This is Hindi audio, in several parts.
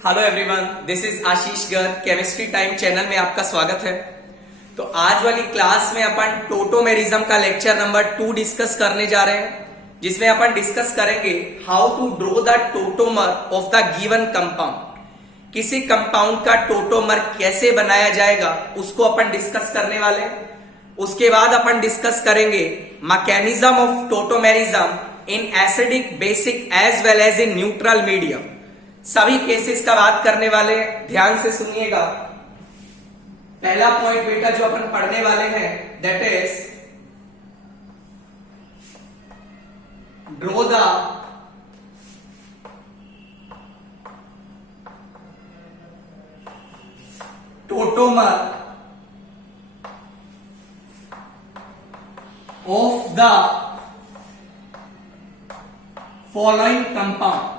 Hello everyone, this is Ashish Garg. Chemistry time channel में आपका स्वागत है। तो आज वाली क्लास में अपन टोटोमेरिज्म का लेक्चर नंबर 2 डिस्कस करने जा रहे हैं, जिसमें अपन डिस्कस करेंगे how to draw the tautomer of the given compound. किसी कंपाउंड का टोटोमर कैसे बनाया जाएगा उसको अपन डिस्कस करने वाले हैं। उसके बाद अपन डिस्कस करेंगे mechanism of tautomerism in acidic, basic as well as in neutral medium. सभी केसेस का बात करने वाले हैं, ध्यान से सुनिएगा। पहला पॉइंट बेटा जो अपन पढ़ने वाले हैं that is draw the tautomer of the following compound.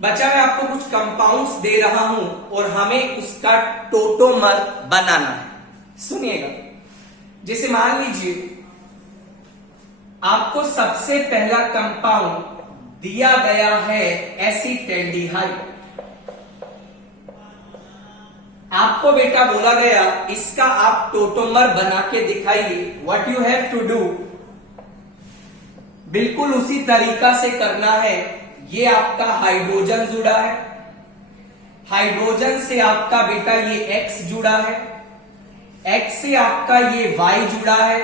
बच्चा मैं आपको कुछ कंपाउंड्स दे रहा हूं और हमें उसका टोटोमर बनाना है। सुनिएगा, जैसे मान लीजिए आपको सबसे पहला कंपाउंड दिया गया है एसीटैल्डिहाइड। आपको बेटा बोला गया इसका आप टोटोमर बना के दिखाइए। What you have to do, बिल्कुल उसी तरीका से करना है। ये आपका हाइड्रोजन जुड़ा है, हाइड्रोजन से आपका बेटा ये X जुड़ा है, X से आपका ये Y जुड़ा है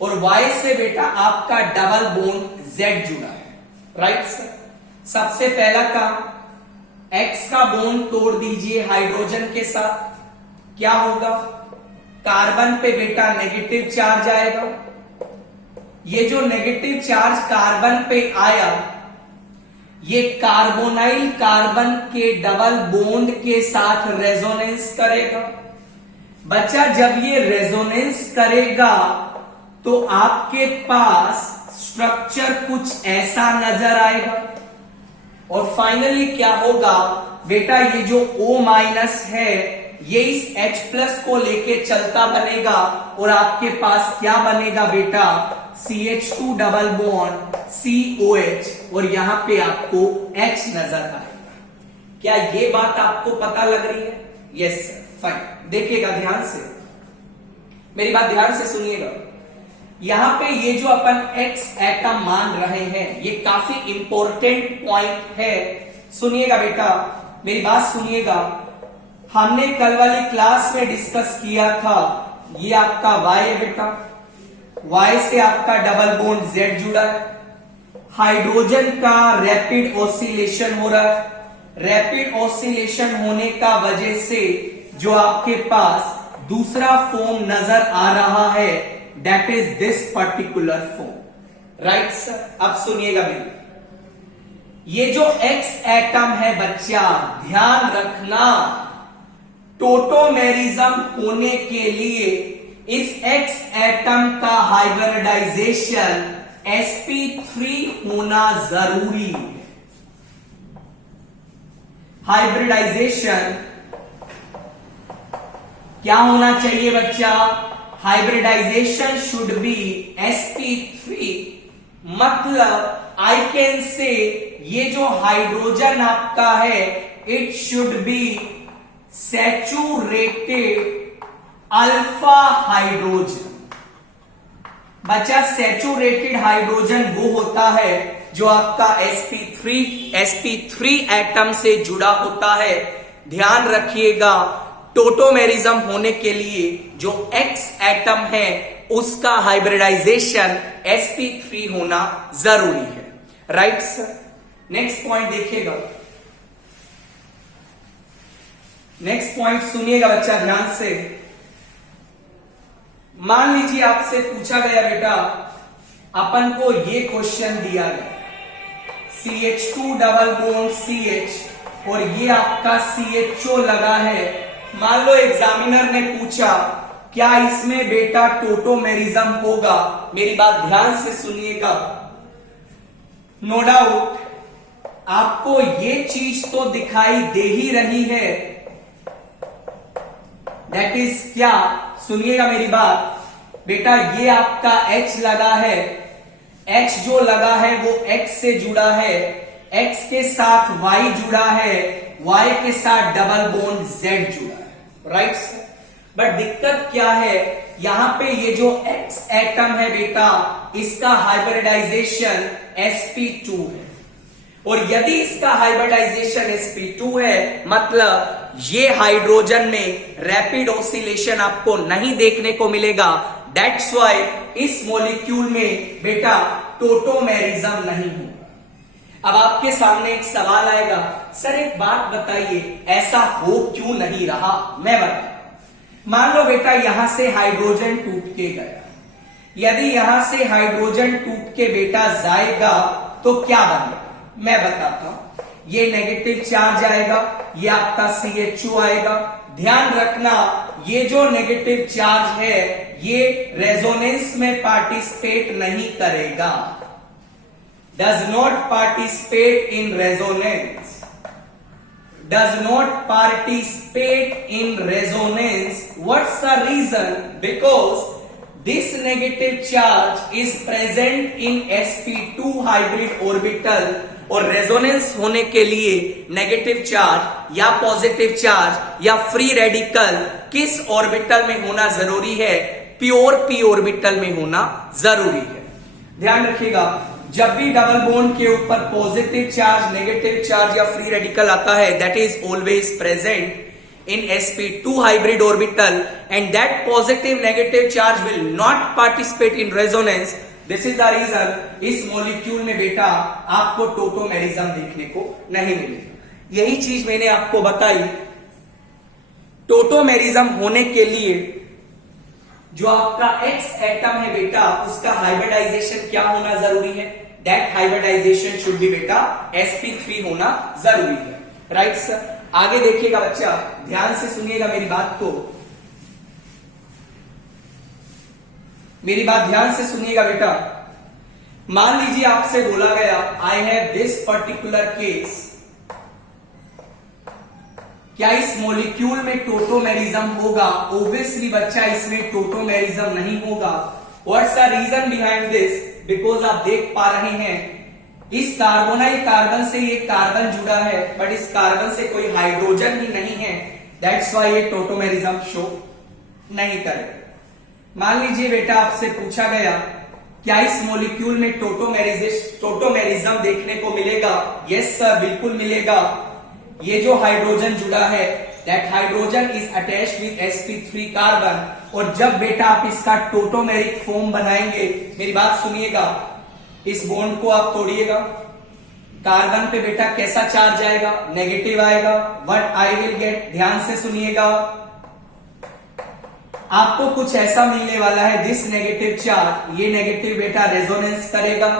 और Y से बेटा आपका डबल बोन Z जुड़ा है। राइट सर, सबसे पहला काम X का बोन तोड़ दीजिए हाइड्रोजन के साथ। क्या होगा, कार्बन पे बेटा नेगेटिव चार्ज आएगा। ये जो नेगेटिव चार्ज कार्बन पे आया ये कार्बोनाइल कार्बन के डबल बॉन्ड के साथ रेजोनेंस करेगा। बच्चा जब ये रेजोनेंस करेगा तो आपके पास स्ट्रक्चर कुछ ऐसा नजर आएगा और फाइनली क्या होगा बेटा, ये जो O- है ये इस H+ को लेके चलता बनेगा और आपके पास क्या बनेगा बेटा, CH2 डबल बॉन्ड COH और यहां पे आपको H नजर आएगा। क्या ये बात आपको पता लग रही है? Yes sir, fine. देखिएगा ध्यान से, मेरी बात ध्यान से सुनिएगा। यहां पे ये जो अपन X एटम मान रहे हैं ये काफी इंपॉर्टेंट पॉइंट है। सुनिएगा बेटा, मेरी बात सुनिएगा। हमने कल वाली क्लास में डिस्कस किया था, ये आपका Y है बेटा, Y से आपका डबल बॉन्ड Z जुड़ा है। हाइड्रोजन का रैपिड ऑसिलेशन हो रहा है। रैपिड ऑसिलेशन होने का वजह से जो आपके पास दूसरा फॉर्म नजर आ रहा है that is this particular form. Right sir, अब सुनिएगा मेरी, ये जो X एटम है बच्चा ध्यान रखना, टोटोमेरिज्म होने के लिए इस X एटम का हाइब्रिडाइजेशन sp3 होना जरूरी है। हाइब्रिडाइजेशन क्या होना चाहिए बच्चा, हाइब्रिडाइजेशन शुड बी sp3। मतलब आई कैन से ये जो हाइड्रोजन आपका है it should be saturated alpha hydrogen. बच्चा सैचुरेटेड हाइड्रोजन वो होता है जो आपका sp3 एटम से जुड़ा होता है। ध्यान रखिएगा, टोटोमेरिज्म होने के लिए जो X एटम है उसका हाइब्रिडाइजेशन sp3 होना जरूरी है। राइट सर, नेक्स्ट पॉइंट देखिएगा। नेक्स्ट पॉइंट सुनिएगा बच्चा ध्यान से। मान लीजिए आपसे पूछा गया बेटा, अपन को ये क्वेश्चन दिया गया CH2 डबल बॉन्ड CH और ये आपका CHO लगा है। मान लो एग्जामिनर ने पूछा क्या इसमें बेटा टोटोमेरिज्म होगा। मेरी बात ध्यान से सुनिएगा। नो डाउट आपको ये चीज तो दिखाई दे ही रही है, दैट इज क्या, सुनिएगा मेरी बात बेटा, ये आपका H लगा है, H जो लगा है वो X से जुड़ा है, X के साथ Y जुड़ा है, Y के साथ डबल बॉन्ड Z जुड़ा है, राइट सर। बट दिक्कत क्या है, यहां पे ये जो X एटम है बेटा, इसका हाइब्रिडाइजेशन sp2 है, और यदि इसका हाइब्रिडाइजेशन sp2 है, मतलब ये हाइड्रोजन में रैपिड ऑसिलेशन आपको नहीं देखने को मिलेगा। दैट्स वाई इस मॉलिक्यूल में बेटा टोटोमेरिज्म नहीं होगा। अब आपके सामने एक सवाल आएगा, सर एक बात बताइए, ऐसा हो क्यों नहीं रहा? मैं बताऊं। मान लो बेटा यहां से हाइड्रोजन टूट के गया, यदि यहां से हाइड्रोजन टूट के बेटा जाएगा तो क्या बनेगा? मैं बताता हूं। ये नेगेटिव चार्ज आएगा, ये आपका CHO आएगा। ध्यान रखना, ये जो नेगेटिव चार्ज है ये रेजोनेंस में पार्टिसिपेट नहीं करेगा, does not participate in resonance, does not participate in resonance. What's the reason? Because this negative charge is present in sp2 hybrid orbital, और रेजोनेंस होने के लिए नेगेटिव चार्ज या पॉजिटिव चार्ज या फ्री रेडिकल किस ऑर्बिटल में होना जरूरी है? प्योर p ऑर्बिटल में होना जरूरी है। ध्यान रखिएगा, जब भी डबल बॉन्ड के ऊपर पॉजिटिव चार्ज, नेगेटिव चार्ज या फ्री रेडिकल आता है, that is always present in sp2 hybrid orbital, and that positive negative charge will not participate in resonance. This is the reason इस मॉलिक्यूल में बेटा आपको टोटोमेरिज्म देखने को नहीं मिलेगा। यही चीज मैंने आपको बताई, टोटोमेरिज्म होने के लिए जो आपका X एटम है बेटा, उसका हाइब्रिडाइजेशन क्या होना जरूरी है? दैट हाइब्रिडाइजेशन शुड बी बेटा sp3 होना जरूरी है, राइट सर। आगे देखिएगा बच्चा, ध्यान से सुनिएगा मेरी बात को, मेरी बात ध्यान से सुनिएगा बेटा। मान लीजिए आपसे बोला गया I have this particular case, क्या इस मॉलिक्यूल में टोटोमेरिज्म होगा? ऑब्वियसली बच्चा इसमें टोटोमेरिज्म नहीं होगा। What's the reason behind this? Because आप देख पा रहे हैं इस कार्बोनाइल कार्बन से ये कार्बन जुड़ा है, बट इस कार्बन से कोई हाइड्रोजन ही नहीं है, दैट्स व्हाई ये टोटोमेरिज्म शो नहीं करेगा। मान लीजिए बेटा आपसे पूछा गया क्या इस मॉलिक्यूल में टोटोमेरिज्म देखने को मिलेगा? यस सर, बिल्कुल मिलेगा। ये जो हाइड्रोजन जुड़ा है, that hydrogen is attached with sp3 carbon, और जब बेटा आप इसका टोटोमेरिक फॉर्म बनाएंगे, मेरी बात सुनिएगा, इस बॉन्ड को आप तोड़िएगा, कार्बन पे बेटा कैसा चार्ज आएगा? नेगेटिव आएगा। What I will gate? ध्यान से सुनिएगा, आपको कुछ ऐसा मिलने वाला है, दिस नेगेटिव चार्ज, ये नेगेटिव बेटा रेजोनेंस करेगा।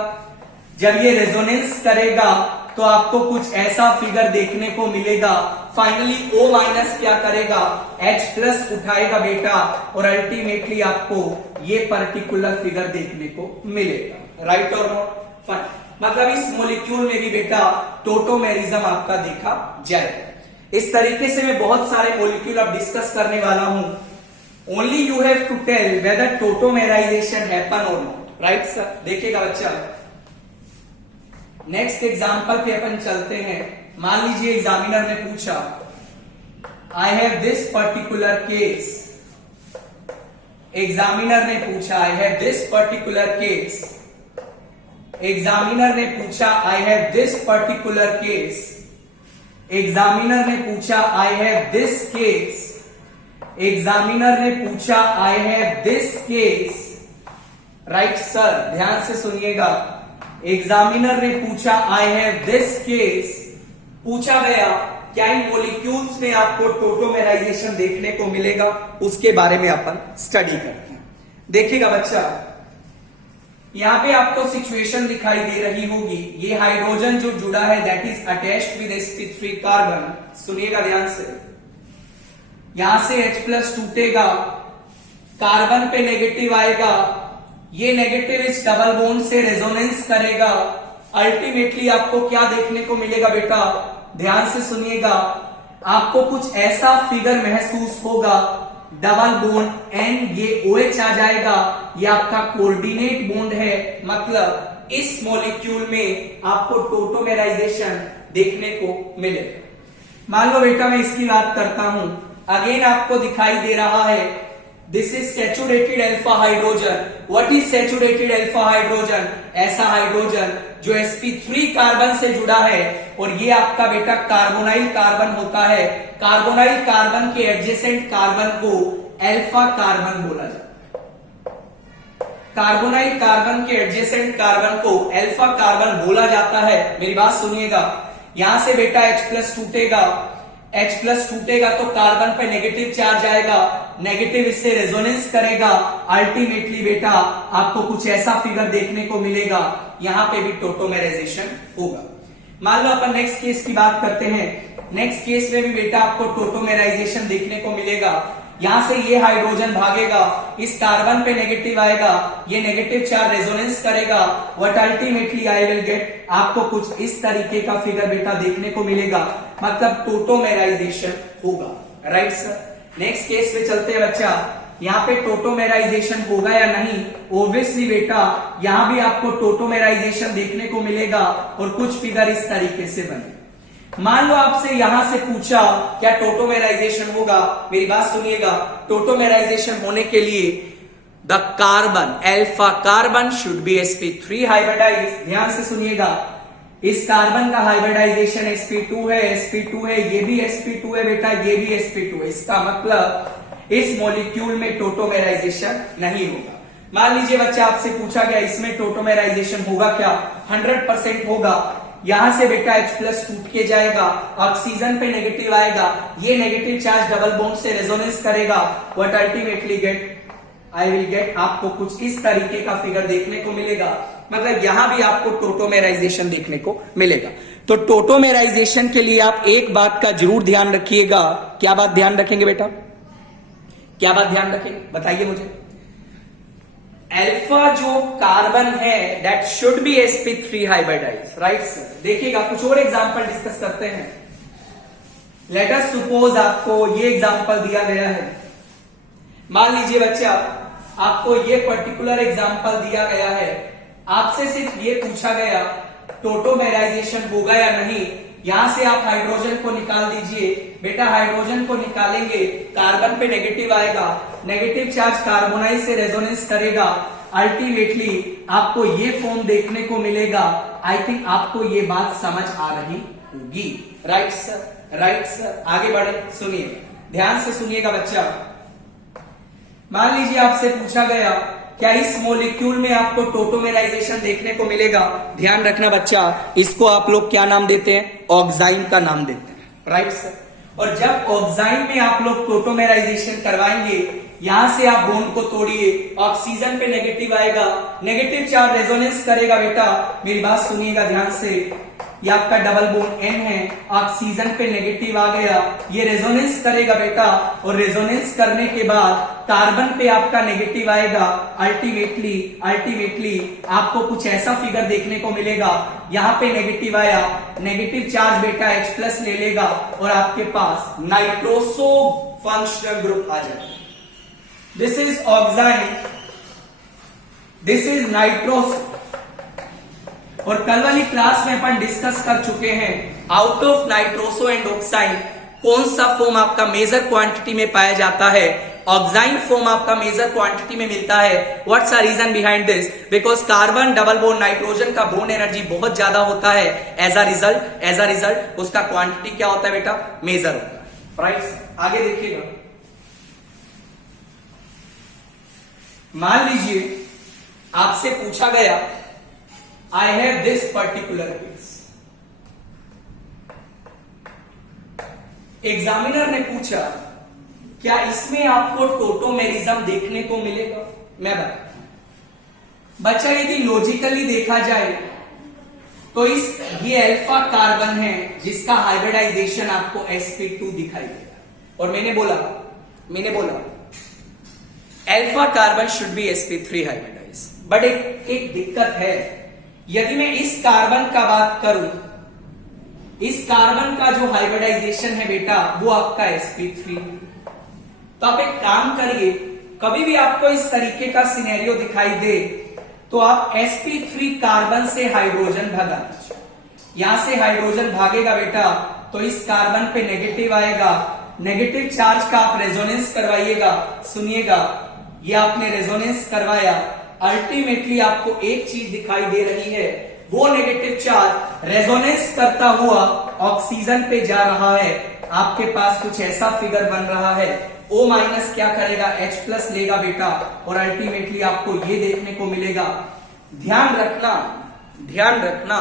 जब ये रेजोनेंस करेगा तो आपको कुछ ऐसा फिगर देखने को मिलेगा। फाइनली O माइनस क्या करेगा? H प्लस उठाएगा बेटा, और अल्टीमेटली आपको ये पर्टिकुलर फिगर देखने को मिलेगा, राइट और नॉट? फाइन, मतलब इस मॉलिक्यूल में भी बेटा टोटोमेरिज्म आपका देखा जाएगा। इस तरीके से मैं बहुत सारे मॉलिक्यूल अब डिस्कस करने वाला हूं। Only you have to tell whether tautomerization happen or not, right sir? देखिएगा बच्चा, नेक्स्ट एग्जाम्पल पे अपन चलते हैं। मान लीजिए एग्जामिनर ने पूछा I have this particular case, examiner ने पूछा I have this particular case, examiner ने पूछा I have this particular case, examiner ने पूछा I have this case, examiner ने पूछा I have this case, right sir? ध्यान से सुनिएगा, एग्जामिनर ने पूछा आई हैव दिस केस, पूछा गया क्या इन मॉलिक्यूल्स में आपको टोटोमेराइजेशन देखने को मिलेगा? उसके बारे में अपन स्टडी करते हैं। देखिएगा बच्चा, यहां पे आपको सिचुएशन दिखाई दे रही होगी, ये हाइड्रोजन जो जुड़ा है that is attached with sp3 carbon. सुनिएगा ध्यान से, यहां से H प्लस टूटेगा, कार्बन पे नेगेटिव आएगा, ये नेगेटिव इस डबल बॉन्ड से रेजोनेंस करेगा। अल्टीमेटली आपको क्या देखने को मिलेगा बेटा? ध्यान से सुनिएगा, आपको कुछ ऐसा फिगर महसूस होगा, डबल बॉन्ड एंड ये OH आ जाएगा, ये आपका कोऑर्डिनेट बॉन्ड है, मतलब इस मॉलिक्यूल में आपको टोटोमेराइजेशन देखने को मिलेगा। मान लो बेटा मैं इसकी बात करता हूं, अगेन आपको दिखाई दे रहा है this is saturated alpha hydrogen. What is saturated alpha hydrogen? ऐसा हाइड्रोजन जो sp3 कार्बन से जुड़ा है, और ये आपका बेटा कार्बोनाइल कार्बन होता है। कार्बोनाइल कार्बन के एडजेसेंट कार्बन को अल्फा कार्बन बोला जाता है। कार्बोनाइल कार्बन के एडजेसेंट कार्बन को अल्फा कार्बन बोला जाता है। मेरी बात सुनिएगा, यहां से बेटा H+ टूटेगा, H+ टूटेगा तो कार्बन पे नेगेटिव चार्ज आएगा, नेगेटिव इससे रेजोनेंस करेगा, अल्टीमेटली बेटा आपको कुछ ऐसा फिगर देखने को मिलेगा, यहां पे भी टोटोमेराइजेशन होगा। मान लो अपन नेक्स्ट केस की बात करते हैं। नेक्स्ट केस में भी बेटा आपको टोटोमेराइजेशन देखने को मिलेगा। यहां से ये हाइड्रोजन भागेगा, इस कार्बन पे नेगेटिव आएगा, ये नेगेटिव चार्ज रेजोनेंस करेगा, what ultimately I will get, आपको कुछ इस तरीके का फिगर बेटा देखने को मिलेगा, मतलब टोटोमेराइजेशन होगा। राइट सर, नेक्स्ट केस पे चलते हैं बच्चा। यहाँ पे टोटोमेराइजेशन होगा या नहीं? ऑब्वियसली बेटा यहां भी आपको टोटोमेराइजेशन देखने को मिलेगा, और कुछ फिगर इस तरीके से बने। मान लो आपसे यहां से पूछा क्या टोटोमेराइजेशन होगा? मेरी बात सुनिएगा, टोटोमेराइजेशन होने के लिए the carbon alpha carbon should be sp3 hybridise. ध्यान से सुनिएगा, इस कार्बन का हाइब्रिडाइजेशन sp2 है, sp2 है, ये भी sp2 है बेटा, ये भी sp2 है। इसका मतलब इस मॉलिक्यूल में टोटोमेराइजेशन नहीं होगा। मान लीजिए बच्चा आपसे पूछा गया इसमें टोटोमेराइजेशन होगा क्या? 100% होगा। यहां से बेटा H+ टूट के जाएगा, ऑक्सीजन पे नेगेटिव आएगा, ये नेगेटिव चार्ज डबल बॉन्ड से रेजोनेंस करेगा, what ultimately get I will get, आपको कुछ इस तरीके का फिगर देखने को मिलेगा। मतलब यहां भी आपको टोटोमेराइजेशन देखने को मिलेगा। तो टोटोमेराइजेशन के लिए आप एक बात का जरूर ध्यान रखिएगा। क्या बात ध्यान रखेंगे बेटा? क्या बात ध्यान रखेंगे बताइए मुझे? अल्फा जो कार्बन है that should be sp3 hybridise. Right sir, देखिएगा कुछ और एग्जांपल डिस्कस करते हैं। लेट अस सपोज आपको ये एग्जांपल दिया गया है। मान लीजिए बच्चा आपको ये पर्टिकुलर एग्जांपल दिया गया है, आपसे सिर्फ ये पूछा गया टोटोमेराइजेशन होगा या नहीं। यहां से आप हाइड्रोजन को निकाल दीजिए बेटा, हाइड्रोजन को निकालेंगे, कार्बन पे नेगेटिव आएगा, नेगेटिव चार्ज कार्बोनाइल से रेजोनेंस करेगा, अल्टीमेटली आपको ये फॉर्म देखने को मिलेगा। आई थिंक आपको ये बात समझ आ रही होगी। राइट सर, राइट सर, आगे बढ़े, सुनिए ध्यान से सुनिएगा बच्चा। मान लीजिए आपसे पूछा गया क्या इस मॉलिक्यूल में आपको टोटोमेराइजेशन देखने को मिलेगा? ध्यान रखना बच्चा, इसको आप लोग क्या नाम देते हैं? ऑक्साइन का नाम देते हैं। राइट सर, और जब ऑक्साइन में आप लोग टोटोमेराइजेशन करवाएंगे, यहां से आप बॉन्ड को तोड़िए, ऑक्सीजन पे नेगेटिव आएगा, नेगेटिव चार्ज रेजोनेंस करेगा बेटा। मेरी बात सुनिएगा ध्यान से, ये आपका डबल बॉन्ड N है, ऑक्सीजन पे नेगेटिव आ गया, ये रेजोनेंस करेगा बेटा, और रेजोनेंस करने के बाद कार्बन पे आपका नेगेटिव आएगा, अल्टीमेटली आपको कुछ ऐसा फिगर देखने को मिलेगा। यहां पे नेगेटिव आया, नेगेटिव चार्ज बेटा H+ ले लेगा, और आपके पास नाइट्रोसो फंक्शनल ग्रुप आ जाएगा। This is oxime, this is nitroso. और कल वाली क्लास में अपन डिस्कस कर चुके हैं आउट ऑफ नाइट्रोसो एंड ऑक्साइन कौन सा फॉर्म आपका मेजर क्वांटिटी में पाया जाता है? ऑक्साइन फॉर्म आपका मेजर क्वांटिटी में मिलता है। What's the reason behind this? Because carbon double bond nitrogen का बॉन्ड एनर्जी बहुत ज्यादा होता है, एज अ रिजल्ट उसका क्वांटिटी क्या होता है बेटा? मेजर होता है। राइट, आगे देखिएगा। मान लीजिए आपसे पूछा गया I have this particular case. Examiner ने पूछा क्या इसमें आपको टोटोमेरिज्म देखने को मिलेगा? मैं बता बच्चा, यदि लॉजिकली देखा जाए तो ये अल्फा कार्बन है जिसका हाइब्रिडाइजेशन आपको sp2 दिखाई देगा, और मैंने बोला alpha carbon should be sp3 hybridise. But एक दिक्कत है, यदि मैं इस कार्बन का बात करूं, इस कार्बन का जो हाइब्रिडाइजेशन है बेटा वो आपका sp3। तो आप एक काम करिए, कभी भी आपको इस तरीके का सिनेरियो दिखाई दे तो आप sp3 कार्बन से हाइड्रोजन भगा दीजिए। यहां से हाइड्रोजन भागेगा बेटा तो इस कार्बन पे नेगेटिव आएगा, नेगेटिव चार्ज का आप रेजोनेंस करवाइएगा। सुनिएगा, ये आपने रेजोनेंस करवाया, अल्टीमेटली आपको एक चीज दिखाई दे रही है, वो नेगेटिव चार्ज रेजोनेंस करता हुआ ऑक्सीजन पे जा रहा है। आपके पास कुछ ऐसा फिगर बन रहा है, O माइनस क्या करेगा, H प्लस लेगा बेटा, और अल्टीमेटली आपको ये देखने को मिलेगा। ध्यान रखना,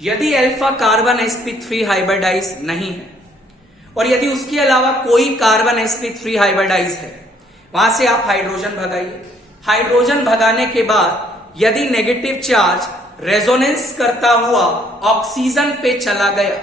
यदि अल्फा कार्बन sp3 हाइब्रिडाइज नहीं है और यदि उसके अलावा कोई कार्बन sp3 हाइब्रिडाइज है, वहां से आप हाइड्रोजन भगाइए। हाइड्रोजन भगाने के बाद यदि नेगेटिव चार्ज रेजोनेंस करता हुआ ऑक्सीजन पे चला गया,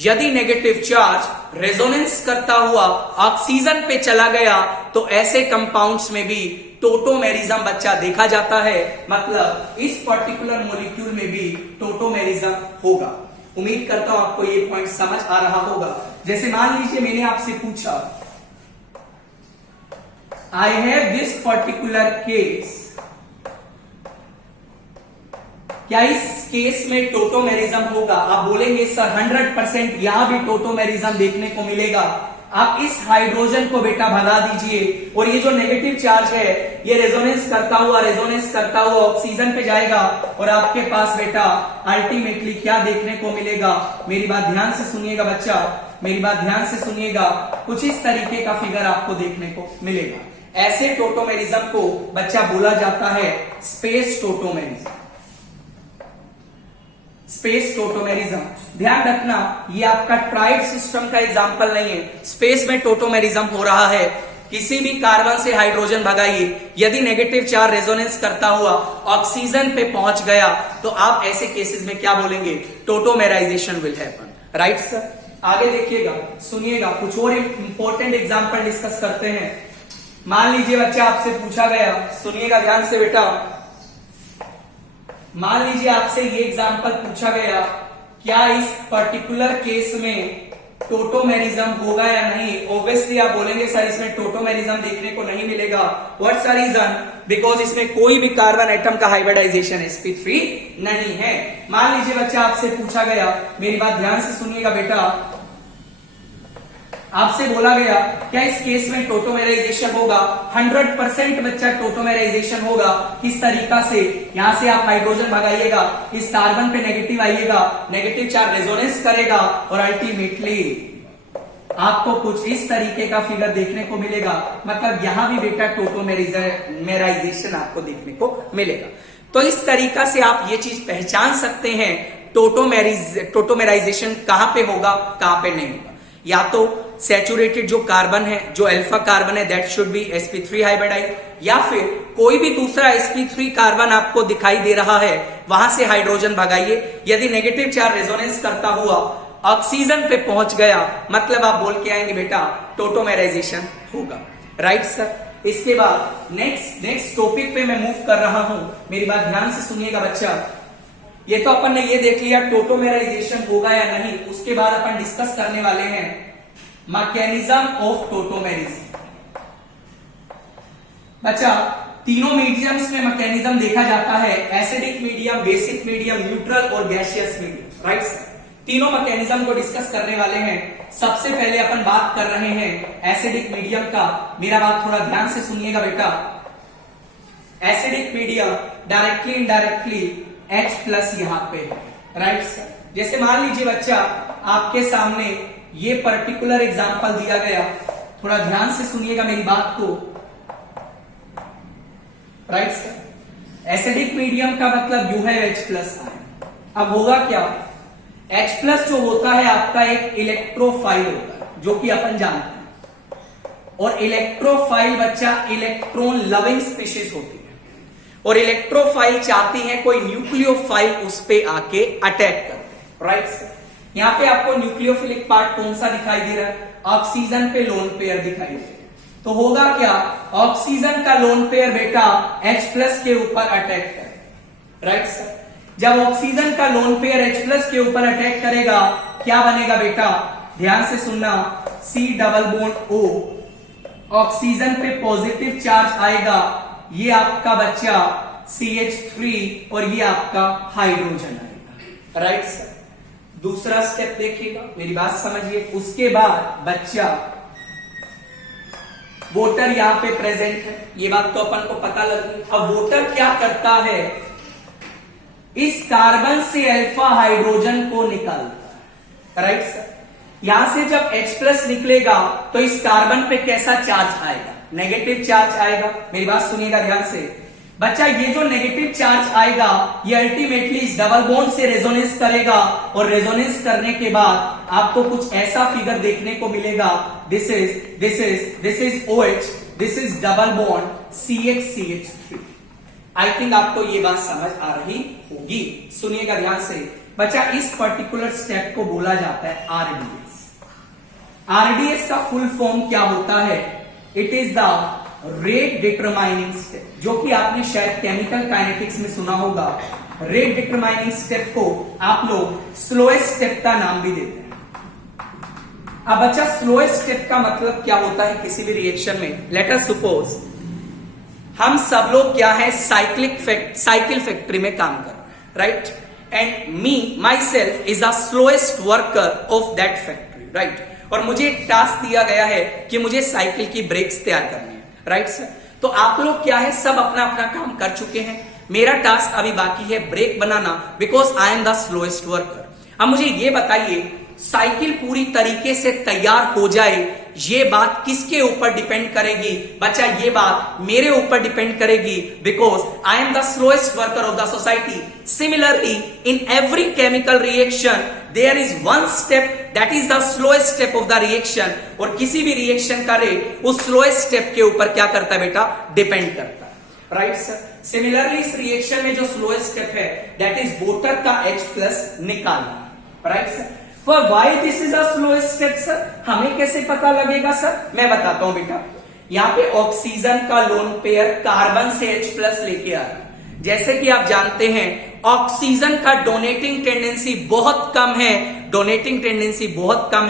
यदि नेगेटिव चार्ज रेजोनेंस करता हुआ ऑक्सीजन पे चला गया, तो ऐसे कंपाउंड्स में भी टोटोमेरिज्म बच्चा देखा जाता है। मतलब इस पर्टिकुलर मॉलिक्यूल में भी टोटोमेरिज्म होगा। उम्मीद करता हूं आपको ये पॉइंट समझ आ रहा होगा। जैसे मान लीजिए मैंने आपसे पूछा, I have this particular case, क्या इस केस में टोटोमेरिज्म होगा? आप बोलेंगे सर 100% यहां भी टोटोमेरिज्म देखने को मिलेगा। आप इस हाइड्रोजन को बेटा भगा दीजिए और ये जो नेगेटिव चार्ज है ये रेजोनेंस करता हुआ ऑक्सीजन पे जाएगा और आपके पास बेटा अल्टीमेटली क्या देखने को मिलेगा? मेरी बात ध्यान से सुनिएगा बच्चा, मेरी बात ध्यान से सुनिएगा। कुछ इस तरीके का फिगर आपको देखने को मिलेगा। ऐसे टोटोमेरिज्म को बच्चा बोला जाता है स्पेस टोटोमेरिज्म। स्पेस टोटोमेरिज्म, ध्यान रखना ये आपका ट्राइड सिस्टम का एग्जांपल नहीं है। स्पेस में टोटोमेरिज्म हो रहा है। किसी भी कार्बन से हाइड्रोजन भगाइए, यदि नेगेटिव चार्ज रेजोनेंस करता हुआ ऑक्सीजन पे पहुंच गया तो आप ऐसे केसेस में क्या बोलेंगे? टोटोमेराइजेशन विल हैपन। राइट सर, आगे देखिएगा, सुनिएगा, कुछ और इंपॉर्टेंट एग्जांपल डिस्कस करते हैं। मान लीजिए बच्चा आपसे पूछा गया, सुनिएगा ध्यान से बेटा, मान लीजिए आपसे ये एग्जांपल पूछा गया, क्या इस पर्टिकुलर केस में टोटोमेरिज्म होगा या नहीं? ऑब्वियसली आप बोलेंगे सर इसमें टोटोमेरिज्म देखने को नहीं मिलेगा। What's the reason? बिकॉज इसमें कोई भी कार्बन एटम का हाइब्रिडाइजेशन sp3 नहीं है। मान लीजिए बच्चा आपसे पूछा गया, मेरी बात ध्यान से सुनिएगा बेटा, आपसे बोला गया क्या इस केस में टोटोमेराइजेशन होगा? 100% बच्चा टोटोमेराइजेशन होगा। किस तरीका से? यहां से आप हाइड्रोजन भगाइएगा, इस कार्बन पे नेगेटिव आइएगा, नेगेटिव चार्ज रेजोनेंस करेगा और अल्टीमेटली आपको कुछ इस तरीके का फिगर देखने को मिलेगा। मतलब यहां भी बेटा टोटोमेराइजेशन आपको देखने को मिलेगा। तो इस तरीका से आप ये चीज पहचान सकते हैं टोटोमेराइजेशन कहां पे होगा, कहां पे नहीं होगा। या तो सैचुरेटेड जो कार्बन है, जो अल्फा कार्बन है, that should be sp3 hybridise, या फिर कोई भी दूसरा sp3 कार्बन आपको दिखाई दे रहा है, वहां से हाइड्रोजन भगाइए। यदि नेगेटिव चार्ज रेजोनेंस करता हुआ ऑक्सीजन पे पहुंच गया, मतलब आप बोल के आएंगे बेटा टोटोमेराइजेशन होगा। राइट सर, इसके बाद नेक्स्ट टॉपिक पे मैं मूव कर रहा हूं। मेरी बात ध्यान से सुनिएगा बच्चा, ये तो अपन ने ये देख लिया टोटोमेराइजेशन होगा या नहीं। उसके बाद अपन डिस्कस करने वाले हैं मैकेनिज्म ऑफ टोटोमेरिज्म। बच्चा तीनों मीडियम्स में मैकेनिज्म देखा जाता है, acidic medium, basic medium, neutral और गैसियस मीडियम। राइट सर, तीनों मैकेनिज्म को डिस्कस करने वाले हैं। सबसे पहले अपन बात कर रहे हैं एसिडिक मीडियम का। मेरा बात थोड़ा ध्यान से सुनिएगा बेटा। Acidic medium directly indirectly H plus यहां पे है। राइट सर, जैसे मान लीजिए बच्चा आपके सामने ये पर्टिकुलर एग्जांपल दिया गया, थोड़ा ध्यान से सुनिएगा मेरी बात को। राइट सर, एसिडिक मीडियम का मतलब यू है H प्लस आयन। अब होगा क्या? H प्लस जो होता है आपका एक इलेक्ट्रोफाइल होता है, जो कि अपन जानते हैं। और इलेक्ट्रोफाइल बच्चा इलेक्ट्रॉन लविंग स्पीशीज होती है, और इलेक्ट्रोफाइल चाहती है कोई न्यूक्लियोफाइल उस पे आके अटैक कर। राइट सर, यहां पे आपको न्यूक्लियोफिलिक पार्ट कौन सा दिखाई दे रहा है? ऑक्सीजन पे लोन पेयर दिखाई दे रहा है। तो होगा क्या? ऑक्सीजन का लोन पेयर बेटा H प्लस के ऊपर अटैक करे। राइट सर, जब ऑक्सीजन का लोन पेयर H प्लस के ऊपर अटैक करेगा, क्या बनेगा बेटा? ध्यान से सुनना, C double bond O, oxygen पे पॉजिटिव चार्ज आएगा, ये आपका बच्चा CH3 और ये आपका हाइड्रोजन आएगा, राइट सर। दूसरा स्टेप देखिएगा, मेरी बात समझिए। उसके बाद बच्चा वोटर यहां पे प्रेजेंट है, ये बात तो अपन को पता लगी। अब वोटर क्या करता है, इस कार्बन से अल्फा हाइड्रोजन को निकालता है, राइट सर। यहां से जब H+ निकलेगा तो इस कार्बन पे कैसा चार्ज आएगा, नेगेटिव चार्ज आएगा। मेरी बात सुनिएगा ध्यान से बच्चा, ये जो नेगेटिव चार्ज आएगा ये अल्टीमेटली इस डबल बॉन्ड से रेजोनेंस करेगा और रेजोनेंस करने के बाद आपको कुछ ऐसा फिगर देखने को मिलेगा। This is OH, this is double bond CH3। I think आपको ये बात समझ आ रही होगी। सुनिएगा ध्यान से बच्चा, इस पर्टिकुलर स्टेप को बोला जाता है RDS। RDS का फुल फॉर्म क्या होता है, it is the rate determining step, जो कि आपने शायद केमिकल काइनेटिक्स में सुना होगा। रेट डिटरमाइनिंग स्टेप को आप लोग स्लोएस्ट स्टेप का नाम भी देते हैं। अब बच्चा, स्लोएस्ट स्टेप का मतलब क्या होता है किसी भी रिएक्शन में। लेट अस सपोज हम सब लोग क्या है, साइकिल फैक्ट्री में काम कर रहे हैं, right. And me my self is the slowest worker of that factory, right. और मुझे एक टास्क दिया गया है कि मुझे साइकिल की ब्रेक्स तैयार करनी है, राइट सर। तो आप लोग क्या है, सब अपना अपना काम कर चुके हैं। मेरा टास्क अभी बाकी है ब्रेक बनाना, because I am the slowest worker. अब मुझे ये बताइए, साइकिल पूरी तरीके से तैयार हो जाए, ये बात किसके ऊपर डिपेंड करेगी बच्चा, ये बात मेरे ऊपर डिपेंड करेगी, because I am the slowest worker of the society. Similarly in every chemical reaction there is one step that is the slowest step of the reaction, और किसी भी रिएक्शन का रेट उस स्लोएस्ट स्टेप के ऊपर क्या करता है बेटा, डिपेंड करता है, राइट सर। सिमिलरली इस रिएक्शन में जो स्लोएस्ट स्टेप है दैट इज वोटर का H+ निकालना, right sir. For why this is the slowest step sir? हमें कैसे पता लगेगा सर, मैं बताता हूं बेटा। यहाँ पे ऑक्सीजन का लोन पेयर कार्बन से H+ लेके आ रहा है। जैसे कि आप जानते हैं ऑक्सीजन का डोनेटिंग टेंडेंसी बहुत कम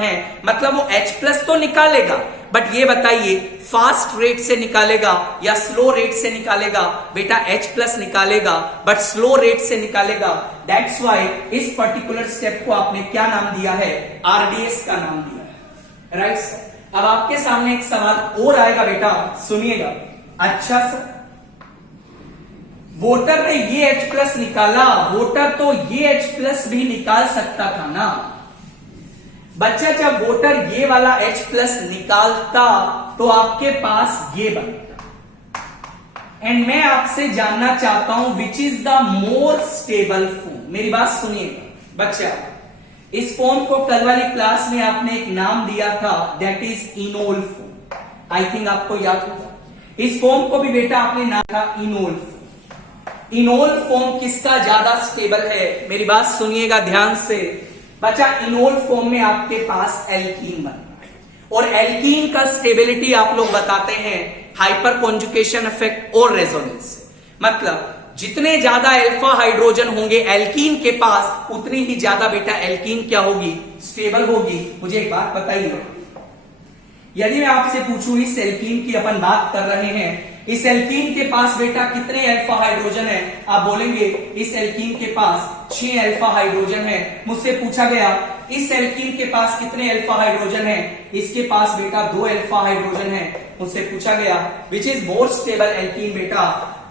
है, मतलब वो H+ तो निकालेगा, बट ये बताइए फास्ट रेट से निकालेगा या स्लो रेट से निकालेगा बेटा, H+ निकालेगा बट स्लो रेट से निकालेगा। दैट्स व्हाई इस पर्टिकुलर स्टेप को आपने क्या नाम दिया है, RDS का नाम दिया है, राइट सर। अब आपके सामने एक सवाल और आएगा बेटा, सुनिएगा। अच्छा सर, वोटर ने ये H+ निकाला, वोटर तो ये H+ भी निकाल सकता था ना बच्चा। जब वोटर ये वाला H+ निकालता तो आपके पास ये बनता। एंड मैं आपसे जानना चाहता हूं which is the more stable form. मेरी बात सुनिएगा बच्चा, इस फॉर्म को कल वाली क्लास में आपने एक नाम दिया था, that is enol form. I think आपको याद होगा, इस फॉर्म को भी बेटा आपने नाम था इनोल फॉर्म। इनोल फॉर्म किसका ज्यादा स्टेबल है, मेरी बात सुनिएगा ध्यान से बच्चा। इनोल फॉर्म में आपके पास एल्कीन बनता है, और एल्कीन का स्टेबिलिटी आप लोग बताते हैं हाइपर कॉन्जुगेशन इफेक्ट और रेजोनेंस। मतलब जितने ज्यादा अल्फा हाइड्रोजन होंगे एल्कीन के पास, उतनी ही ज्यादा बेटा एल्कीन क्या होगी, स्टेबल होगी। मुझे एक बात बताइए, यदि मैं आपसे पूछूं इस एल्कीन की अपन बात कर रहे हैं, इस एल्कीन के पास बेटा कितने अल्फा हाइड्रोजन है, आप बोलेंगे इस एल्कीन के पास 6 अल्फा हाइड्रोजन है। मुझसे पूछा गया इस एल्कीन के पास कितने अल्फा हाइड्रोजन है, इसके पास बेटा 2 अल्फा हाइड्रोजन है। मुझसे पूछा गया which is more stable alkene, बेटा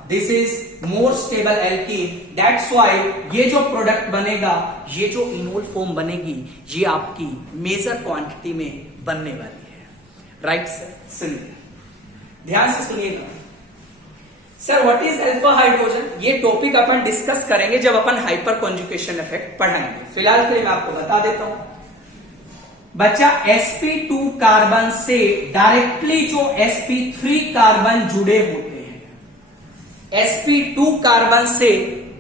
this is more stable alkene. That's why ये जो प्रोडक्ट बनेगा, ये जो इनोल फॉर्म बनेगी, ये आपकी मेजर क्वांटिटी में बनने वाली है, राइट सर। सुनिए ध्यान से सुनिएगा sir, what is alpha hydrogen, ये टॉपिक अपन डिस्कस करेंगे जब अपन हाइपर कॉन्जुगेशन इफेक्ट पढ़ाएंगे। फिलहाल के लिए मैं आपको बता देता हूं बच्चा, sp2 कार्बन से डायरेक्टली जो sp3 कार्बन जुड़े होते हैं, sp2 कार्बन से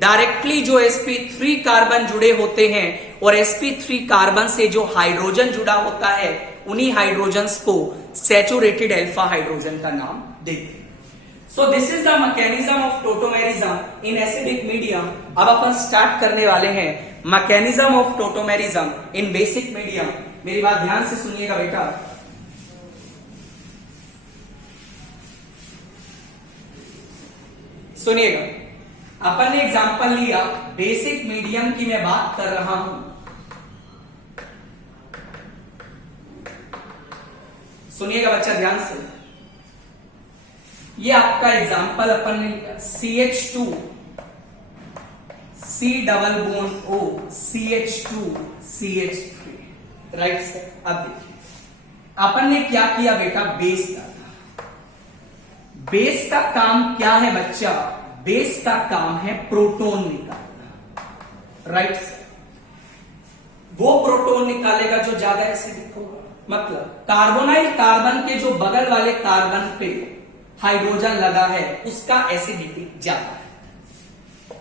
डायरेक्टली जो sp3 कार्बन जुड़े होते हैं, और sp3 कार्बन से जो हाइड्रोजन जुड़ा होता है, उन्हीं हाइड्रोजन्स को सैचुरेटेड अल्फा हाइड्रोजन का नाम देते हैं। So this is the mechanism of tautomerism in acidic medium. अब अपन स्टार्ट करने वाले हैं mechanism of tautomerism in basic medium. मेरी बात ध्यान से सुनिएगा बेटा। सुनिएगा अपन ने एग्जांपल लिया बेसिक मीडियम की, मैं बात कर रहा हूं। सुनिएगा बच्चा ध्यान से, ये आपका एग्जांपल अपन ने लिया CH2 C double bond O CH2 CH3, right sir. अब देखिए अपन ने क्या किया बेटा, बेस का। बेस का काम क्या है बच्चा, बेस का काम है प्रोटॉन निकालना, राइट सर। वो प्रोटॉन निकालेगा जो ज्यादा एसिडिक होगा, मतलब कार्बोनाइल कार्बन के जो बगल वाले कार्बन पे हाइड्रोजन लगा है उसका एसिडिटी ज्यादा है।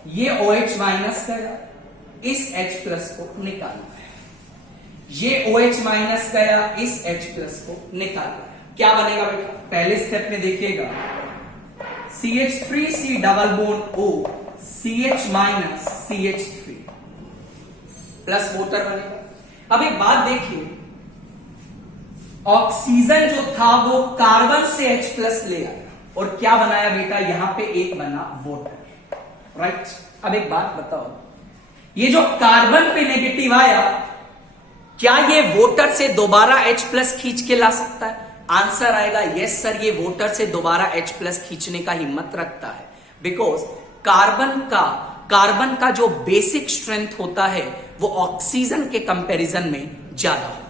ये OH माइनस गया, इस H प्लस को निकालना है। ये OH माइनस गया, इस H प्लस को निकालना है। क्या बनेगा बेटा, पहले स्टेप में देखिएगा CH3C double bond O CH minus CH3 plus voter बनेगा। अब एक बात देखिए, ऑक्सीजन जो था वो कार्बन से H प्लस ले आया और क्या बनाया बेटा, यहां पे एक बना वोटर, राइट। अब एक बात बताओ, ये जो कार्बन पे नेगेटिव आया, क्या ये वोटर से दोबारा H प्लस खींच के ला सकता है? आंसर आएगा यस सर, ये वोटर से दोबारा H प्लस खींचने का हिम्मत रखता है, बिकॉज कार्बन का जो बेसिक स्ट्रेंथ होता है वो ऑक्सीजन के कंपैरिजन में ज्यादा होता है।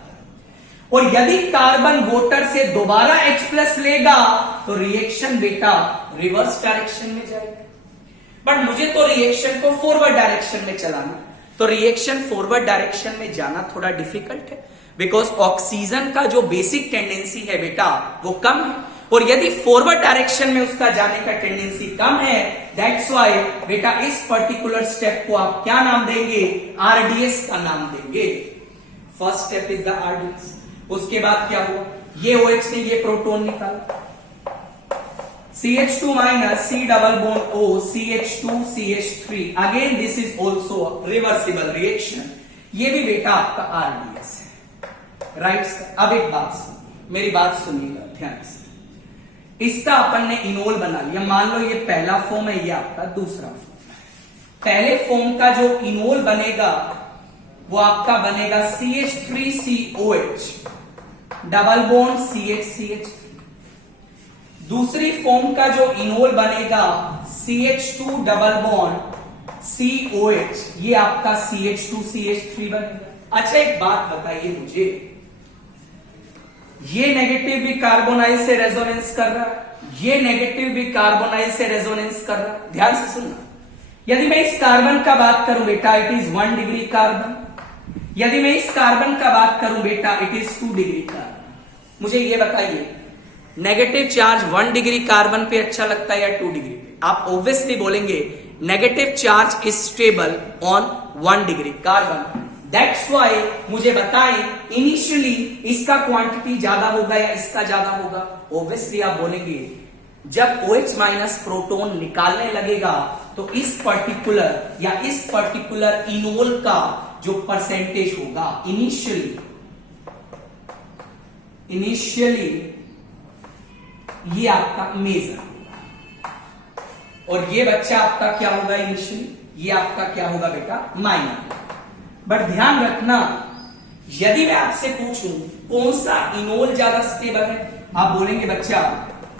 और यदि कार्बन वोटर से दोबारा H प्लस लेगा तो रिएक्शन बेटा रिवर्स डायरेक्शन में जाएगा। बट मुझे तो रिएक्शन को फॉरवर्ड डायरेक्शन में चलाना, तो रिएक्शन फॉरवर्ड डायरेक्शन में जाना थोड़ा डिफिकल्ट है, बिकॉज ऑक्सीजन का जो बेसिक टेंडेंसी है बेटा वो कम है, और यदि फॉरवर्ड डायरेक्शन में उसका जाने का टेंडेंसी कम है, दैट्स व्हाई बेटा इस पर्टिकुलर स्टेप को आप क्या नाम देंगे, RDS का नाम देंगे। First step is the RDS। उसके बाद क्या हुआ, ये OH ने ये प्रोटॉन निकाला, CH2 minus C double bond O CH2 CH3, again this is also reversible reaction, ये भी बेटा आपका RDS है, राइट। अब एक बात सुनिए, मेरी बात सुनिएगा ध्यान से। इसका अपन ने इनोल बना लिया, मान लो ये पहला फॉर्म है, ये आपका दूसरा फॉर्म है। पहले फॉर्म का जो इनोल बनेगा वो आपका बनेगा CH3COH डबल बॉन्ड CH दूसरी फॉर्म का जो इनोल बनेगा CH2 डबल बॉन्ड COH, ये आपका CH2 CH3 बनेगा। अच्छा एक बात बताइए मुझे, ये नेगेटिव भी कार्बोनाइल से रेजोनेंस कर रहा है, ये नेगेटिव भी कार्बोनाइल से रेजोनेंस कर रहा है, ध्यान से सुनना। यदि मैं इस कार्बन का बात करूं बेटा इट इज 1 डिग्री कार्बन, यदि मैं इस कार्बन का बात करूं बेटा इट इज 2 डिग्री कार्बन। मुझे ये बताइए नेगेटिव चार्ज 1 डिग्री कार्बन पे अच्छा लगता है या 2 डिग्री पे? आप ऑब्वियसली बोलेंगे negative charge is stable on 1 degree carbon, that's why मुझे बताएं इनिशियली इसका क्वांटिटी ज्यादा होगा या इसका ज्यादा होगा? ऑब्वियसली आप बोलेंगे जब OH माइनस प्रोटॉन निकालने लगेगा तो इस पर्टिकुलर इनोल का जो परसेंटेज होगा इनिशियली ये आपका मेजर होगा, और ये बच्चा आपका क्या होगा इनिशियली, ये आपका क्या होगा बेटा माइनर। बट ध्यान रखना, यदि मैं आपसे पूछूं कौन सा इनोल ज्यादा स्टेबल है, आप बोलेंगे बच्चा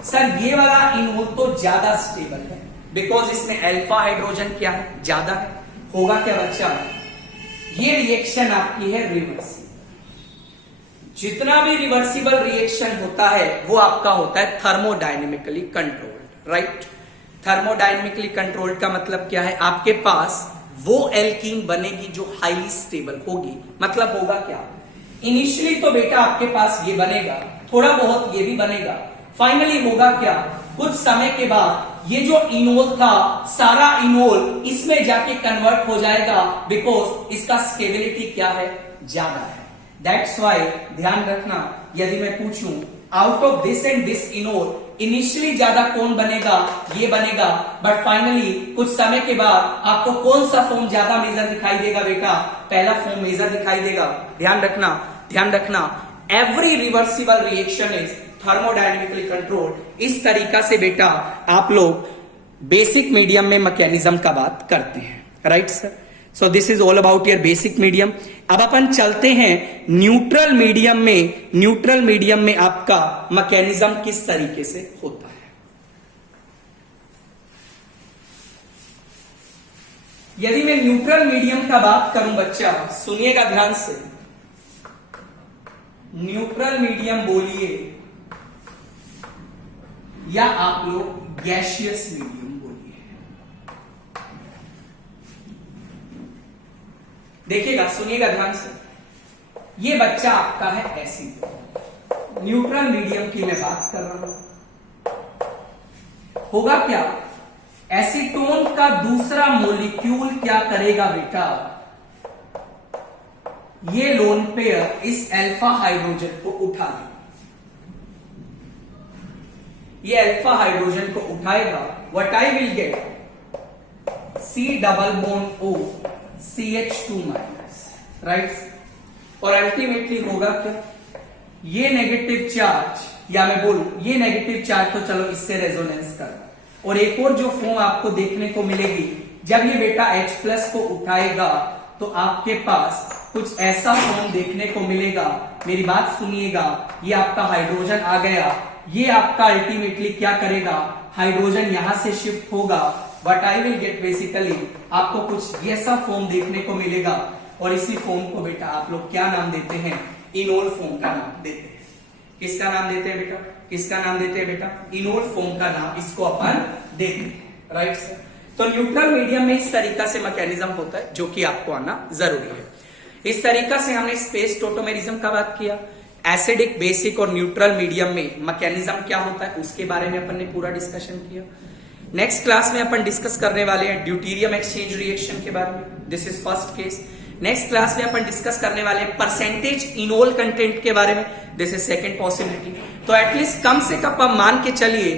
सर ये वाला इनोल तो ज्यादा स्टेबल है, बिकॉज इसमें अल्फा हाइड्रोजन क्या है, ज्यादा है। होगा क्या बच्चा, ये रिएक्शन आपकी है रिवर्सिबल। जितना भी रिवर्सिबल रिएक्शन होता है वो आपका होता है thermodynamically controlled, right. Thermodynamically controlled का मतलब क्या है, आपके पास वो एल्कीन बनेगी जो हाईली स्टेबल होगी। मतलब होगा क्या, इनिशियली तो बेटा आपके पास ये बनेगा, थोड़ा बहुत ये भी बनेगा, फाइनली होगा क्या, कुछ समय के बाद ये जो इनोल था सारा इनोल इसमें जाके कन्वर्ट हो जाएगा, बिकॉज इसका स्टेबिलिटी क्या है, ज्यादा है। दैट्स व्हाई ध्यान रखना, यदि मैं पूछूं out of this and this enol initially ज्यादा कौन बनेगा, ये बनेगा, बट फाइनली कुछ समय के बाद आपको कौन सा फॉर्म ज्यादा मेजर दिखाई देगा बेटा, पहला फॉर्म मेजर दिखाई देगा। ध्यान रखना, every reversible reaction is thermodynamically controlled. इस तरीका से बेटा आप लोग बेसिक मीडियम में मैकेनिज्म का बात करते हैं, right sir. So this is all about your basic medium. अब अपन चलते हैं न्यूट्रल मीडियम में। न्यूट्रल मीडियम में आपका मैकेनिज्म किस तरीके से होता है। यदि मैं न्यूट्रल मीडियम का बात करूं बच्चा, सुनिएगा ध्यान से, न्यूट्रल मीडियम बोलिए या आप लोग गैसियस मीडियम बोलिए। देखिएगा, सुनिएगा ध्यान से, ये बच्चा आपका है एसिड। न्यूट्रल मीडियम की मैं बात कर रहा हूं। होगा क्या, एसीटोन का दूसरा मॉलिक्यूल क्या करेगा बेटा, ये लोन पेयर इस अल्फा हाइड्रोजन को उठा लेगा। ये अल्फा हाइड्रोजन को उठाएगा, what I will gate, C double bond O CH2 minus, right. और अल्टीमेटली होगा क्या, ये नेगेटिव चार्ज, या मैं बोलूं ये नेगेटिव चार्ज तो चलो इससे रेजोनेंस कर, और एक और जो फॉर्म आपको देखने को मिलेगी, जब ये बेटा H+ को उठाएगा तो आपके पास कुछ ऐसा फॉर्म देखने को मिलेगा। मेरी बात सुनिएगा, ये आपका हाइड्रोजन आ गया, ये आपका अल्टीमेटली क्या करेगा, हाइड्रोजन यहां से शिफ्ट होगा, what I will gate basically, आपको कुछ ऐसा फॉर्म देखने को मिलेगा, और इसी फॉर्म को बेटा आप लोग क्या नाम देते हैं, इनोल फॉर्म का नाम देते हैं। किसका नाम देते हैं बेटा, किसका नाम देते हैं बेटा, इनोल फॉर्म का नाम इसको अपन देते हैं, राइट सर। तो न्यूट्रल मीडियम में इस तरीका से मैकेनिज्म होता है, जो कि आपको आना जरूरी है। इस तरीका से हमने स्पेस टोटोमेरिज्म का बात किया, एसिडिक, बेसिक और न्यूट्रल मीडियम में मैकेनिज्म क्या होता है उसके बारे में अपन ने पूरा डिस्कशन किया। नेक्स्ट क्लास में अपन डिस्कस करने वाले हैं ड्यूटेरियम एक्सचेंज रिएक्शन के बारे में, this is first case. Next class में अपन डिस्कस करने वाले हैं परसेंटेज इनोल कंटेंट के बारे में, दिस इज सेकंड पॉसिबिलिटी। तो एटलीस्ट कम से कम आप मान के चलिए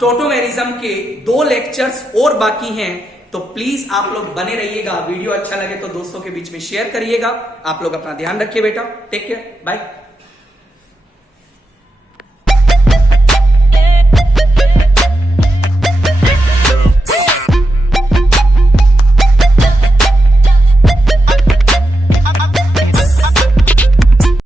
टोटोमेरिज्म के 2 लेक्चर्स और बाकी हैं, तो प्लीज आप लोग बने रहिएगा। वीडियो अच्छा लगे तो दोस्तों के बीच में शेयर करिएगा। आप लोग अपना ध्यान रखिए बेटा, टेक केयर, बाय।